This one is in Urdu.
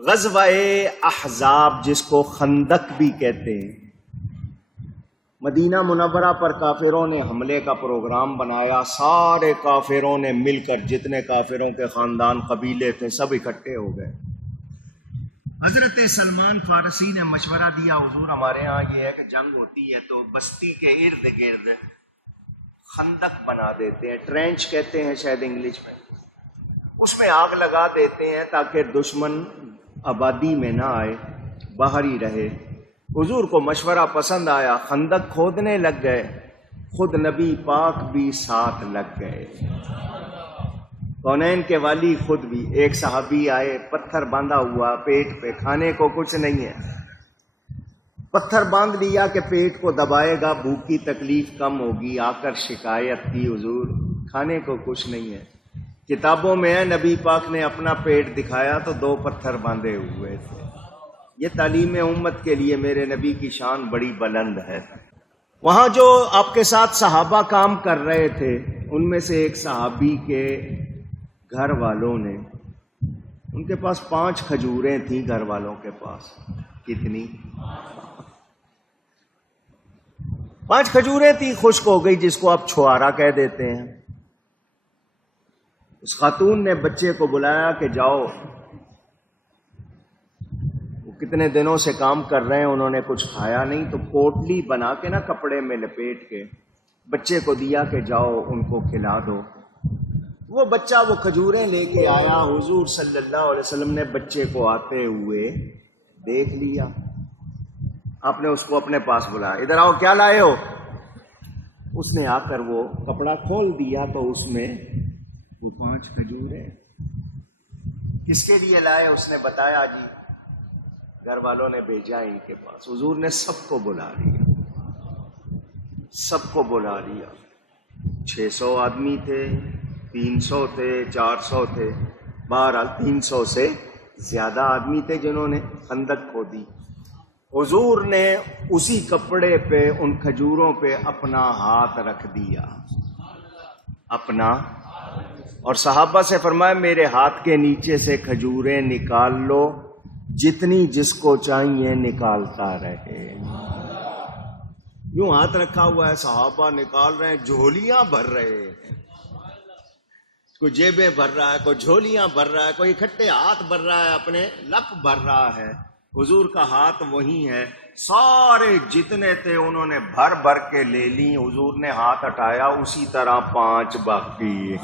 غزوہ احزاب جس کو خندق بھی کہتے ہیں، مدینہ منورہ پر کافروں نے حملے کا پروگرام بنایا. سارے کافروں نے مل کر، جتنے کافروں کے خاندان قبیلے تھے سب اکٹھے ہو گئے. حضرت سلمان فارسی نے مشورہ دیا، حضور ہمارے ہاں یہ ہے کہ جنگ ہوتی ہے تو بستی کے ارد گرد خندق بنا دیتے ہیں، ٹرینچ کہتے ہیں شاید انگلش میں، اس میں آگ لگا دیتے ہیں تاکہ دشمن آبادی میں نہ آئے، باہر ہی رہے. حضور کو مشورہ پسند آیا، خندق کھودنے لگ گئے. خود نبی پاک بھی ساتھ لگ گئے، کونین کے والی خود بھی. ایک صحابی آئے، پتھر باندھا ہوا پیٹ پہ، کھانے کو کچھ نہیں ہے. پتھر باندھ لیا کہ پیٹ کو دبائے گا، بھوک کی تکلیف کم ہوگی. آ کر شکایت کی، حضور کھانے کو کچھ نہیں ہے. کتابوں میں ہے نبی پاک نے اپنا پیٹ دکھایا تو 2 پتھر باندھے ہوئے تھے. یہ تعلیم امت کے لیے میرے نبی کی شان بڑی بلند ہے. وہاں جو آپ کے ساتھ صحابہ کام کر رہے تھے، ان میں سے ایک صحابی کے گھر والوں نے، ان کے پاس 5 کھجوریں تھیں. گھر والوں کے پاس کتنی؟ 5 کھجوریں تھیں. خشک ہو گئی، جس کو آپ چھوارا کہہ دیتے ہیں. اس خاتون نے بچے کو بلایا کہ جاؤ، وہ کتنے دنوں سے کام کر رہے ہیں، انہوں نے کچھ کھایا نہیں، تو پوٹلی بنا کے نا کپڑے میں لپیٹ کے بچے کو دیا کہ جاؤ ان کو کھلا دو. وہ بچہ وہ کھجوریں لے کے آیا. حضور صلی اللہ علیہ وسلم نے بچے کو آتے ہوئے دیکھ لیا. آپ نے اس کو اپنے پاس بلایا، ادھر آؤ، کیا لائے ہو؟ اس نے آ کر وہ کپڑا کھول دیا تو اس میں وہ 5 کھجوریں. کس کے لیے لائے؟ اس نے بتایا، جی گھر والوں نے بھیجا ان کے پاس. حضور نے سب کو بلا لیا، سب کو بلا لیا. 600 آدمی تھے، 300 تھے، 400 تھے، بہرحال 300 سے زیادہ آدمی تھے جنہوں نے خندق کھودی. حضور نے اسی کپڑے پہ ان کھجوروں پہ اپنا ہاتھ رکھ دیا، اپنا، اور صحابہ سے فرمایا میرے ہاتھ کے نیچے سے کھجوریں نکال لو، جتنی جس کو چاہیے نکالتا رہے. یوں ہاتھ رکھا ہوا ہے، صحابہ نکال رہے ہیں، جھولیاں بھر رہے ہیں. کوئی جیبیں بھر رہا ہے، کوئی جھولیاں بھر رہا ہے، کوئی اکٹھے ہاتھ بھر رہا ہے، اپنے لپ بھر رہا ہے. حضور کا ہاتھ وہی ہے. سارے جتنے تھے انہوں نے بھر بھر کے لے لی. حضور نے ہاتھ ہٹایا، اسی طرح 5 باقی.